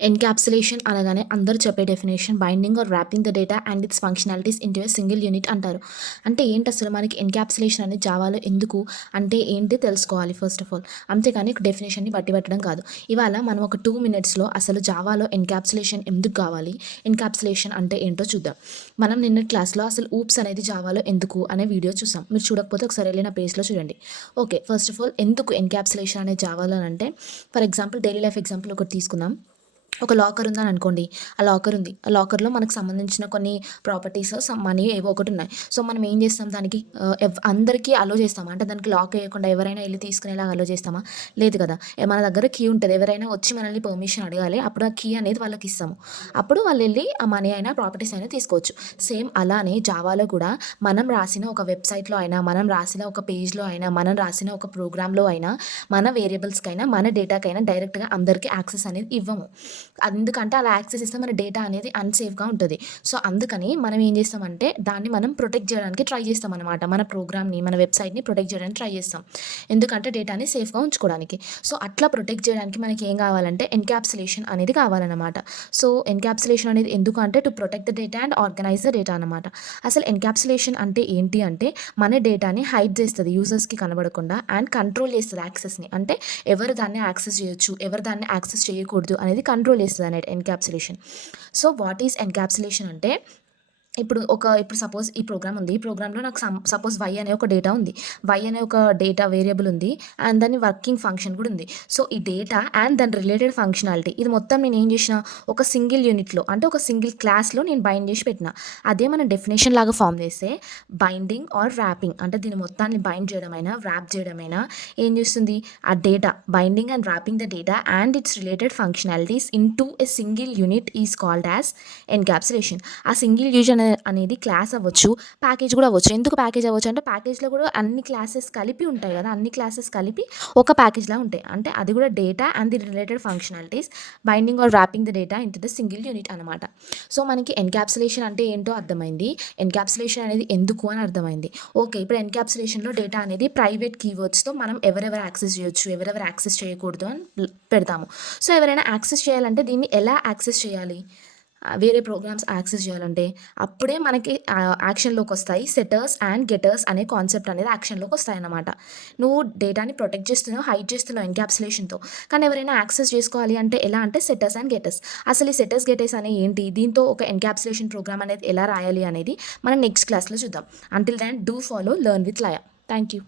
Encapsulation అనగానే అందరూ చెప్పే definition binding or wrapping the data and its functionalities into a single unit అంటారు. అంటే ఏంటసలు మనకి ఎన్‌క్యాప్సులేషన్ అనేది జావాలో ఎందుకు? అంటే ఏంటి తెలుసుకోవాలి ఫస్ట్ ఆఫ్ ఆల్. అంతేగాని డెఫినేషన్‌ని బట్టి పట్టడం కాదు. ఇవాళ మనం ఒక 2 మినిట్స్‌లో అసలు జావాలో ఎన్‌క్యాప్సులేషన్ ఎందుకు కావాలి? ఎన్‌క్యాప్సులేషన్ అంటే ఏంటో చూద్దాం. మనం నిన్నటి క్లాస్‌లో అసలు ఊప్స్ అనేది జావాలో ఎందుకు అనే వీడియో చూసాం. మీరు చూడకపోతే ఒకసారి వెళ్ళి నా పేజ్‌లో చూడండి. ఓకే. ఫస్ట్ ఆఫ్ ఆల్ ఎందుకు ఎన్‌క్యాప్సులేషన్ అనేది జావాలో అంటే for example daily life example ఒకటి తీసుకుందాం. ఒక లాకర్ ఉందని అనుకోండి. ఆ లాకర్ ఉంది. ఆ లాకర్‌లో మనకు సంబంధించిన కొన్ని ప్రాపర్టీస్ మనీ ఏవో ఒకటి ఉన్నాయి. సో, మనం ఏం చేస్తాం దానికి అందరికీ అలో చేస్తామా? అంటే దానికి లాక్ ఎయకుండా ఎవరైనా ఎళ్లి తీసుకునేలాగా అలో చేస్తామా? లేదు కదా! మన దగ్గర కీ ఉంటది. ఎవరైనా వచ్చి మనల్ని పర్మిషన్ అడగాలి. అప్పుడు ఆ కీ అనేది వాళ్ళకిస్తాము. అప్పుడు వాళ్ళెళ్లి ఆ మనీ అయినా, ప్రాపర్టీస్ అయినా తీసుకోవచ్చు. సేమ్ అలానే జావాలో కూడా మనం రాసిన ఒక వెబ్‌సైట్‌లో అయినా, మనం రాసిన ఒక పేజ్‌లో అయినా, మనం రాసిన ఒక ప్రోగ్రామ్‌లో అయినా, మన వేరియబుల్స్‌కైనా, మన డేటాకైనా డైరెక్ట్‌గా అందరికీ యాక్సెస్ అనేది ఇవ్వము. ఎందుకంటే అలా యాక్సెస్ ఇస్తే మన డేటా అనేది అన్‌సేఫ్‌గా ఉంటది. సో, అందుకని మనం ఏం చేస్తామంటే దాన్ని మనం ప్రొటెక్ట్ చేయడానికి ట్రై చేస్తామనమాట. మన ప్రోగ్రామ్‌ని, మన వెబ్‌సైట్‌ని ప్రొటెక్ట్ చేయడానికి ట్రై చేస్తాం. ఎందుకంటే డేటాని సేఫ్‌గా ఉంచుకోవడానికి. సో, అట్లా ప్రొటెక్ట్ చేయడానికి మనకి ఏం కావాలంటే ఎన్‌క్యాప్సులేషన్ అనేది కావాలనమాట. సో, ఎన్‌క్యాప్సులేషన్ అనేది ఎందుకు అంటే to protect the data and organise the data అనమాట. అసలు ఎన్‌క్యాప్సులేషన్ అంటే ఏంటి అంటే మన డేటాని హైడ్ చేస్తది యూజర్స్‌కి కనబడకుండా అండ్ కంట్రోల్ చేస్తది యాక్సెస్‌ని. అంటే ఎవరు దాన్ని యాక్సెస్ చేయొచ్చు, ఎవరు దాన్ని యాక్సెస్ చేయకూడదు అనేది కంట్రోల్ చేస్తదన్నట్టు encapsulation. So, what is encapsulation అంటే ఇప్పుడు సపోజ్ ఈ ప్రోగ్రామ్ ఉంది. ఈ ప్రోగ్రామ్‌లో నాకు సపోజ్ వై అనే ఒక డేటా ఉంది. వై అనే ఒక డేటా వేరియబుల్ ఉంది. అండ్ దాని వర్కింగ్ ఫంక్షన్ కూడా ఉంది. సో, ఈ డేటా అండ్ దాని రిలేటెడ్ ఫంక్షనాలిటీ ఇది మొత్తం నేను ఏం చేసిన ఒక సింగిల్ యూనిట్‌లో అంటే ఒక సింగిల్ క్లాస్‌లో నేను బైండ్ చేసి పెట్టిన. అదే మనం డెఫినిషన్ లాగా ఫార్మ్ చేస్తే బైండింగ్ ఆర్ ర్యాపింగ్ అంటే దీని మొత్తాన్ని బైండ్ చేయడమైనా, ర్యాప్ చేయడమైనా ఏం చేస్తుంది? ఆ data binding and wrapping the data and its related functionalities into a single unit is called as encapsulation. ఆ సింగిల్ యూజ్ అనేది క్లాస్ అవ్వచ్చు, ప్యాకేజ్ కూడా అవ్వచ్చు. ఎందుకు ప్యాకేజ్ అవ్వచ్చు అంటే ప్యాకేజ్‌లో కూడా అన్ని క్లాసెస్ కలిపి ఉంటాయి కదా! అన్ని క్లాసెస్ కలిపి ఒక ప్యాకేజ్‌లా ఉంటాయి. అంటే అది కూడా data and the related functionalities binding or wrapping the data into the single unit అనమాట. సో, మనకి ఎన్‌క్యాప్సులేషన్ అంటే ఏంటో అర్థమైంది. ఎన్‌క్యాప్సులేషన్ అనేది ఎందుకు అని అర్థమైంది. ఓకే. ఇప్పుడు ఎన్‌క్యాప్సులేషన్‌లో డేటా అనేది ప్రైవేట్ కీవర్డ్స్‌తో మనం ఎవరెవరు యాక్సెస్ చేయొచ్చు, ఎవరెవరు యాక్సెస్ చేయకూడదు అని పెడతాము. సో, ఎవరైనా యాక్సెస్ చేయాలంటే దీన్ని ఎలా యాక్సెస్ చేయాలి? వేరే ప్రోగ్రామ్స్ యాక్సెస్ చేయాలంటే అప్పుడే మనకి యాక్షన్‌లోకొస్తాయి. సెటర్స్ అండ్ గెటర్స్ అనే కాన్సెప్ట్ అనేది యాక్షన్‌లోకొస్తాయన్నమాట. నువ్వు డేటాని ప్రొటెక్ట్ చేస్తున్నావు, హైడ్ చేస్తున్నావు ఎన్‌క్యాప్సులేషన్‌తో. కానీ ఎవరైనా యాక్సెస్ చేసుకోవాలి అంటే ఎలా అంటే సెటర్స్ అండ్ గెటర్స్. అసలు ఈ సెటర్స్, గెటర్స్ అనేవి ఏంటి? దీంతో ఒక ఎన్‌క్యాప్సులేషన్ ప్రోగ్రామ్ అనేది ఎలా రాయాలి అనేది మనం నెక్స్ట్ క్లాస్‌లో చూద్దాం. Until then do follow learn with Laya. Thank you.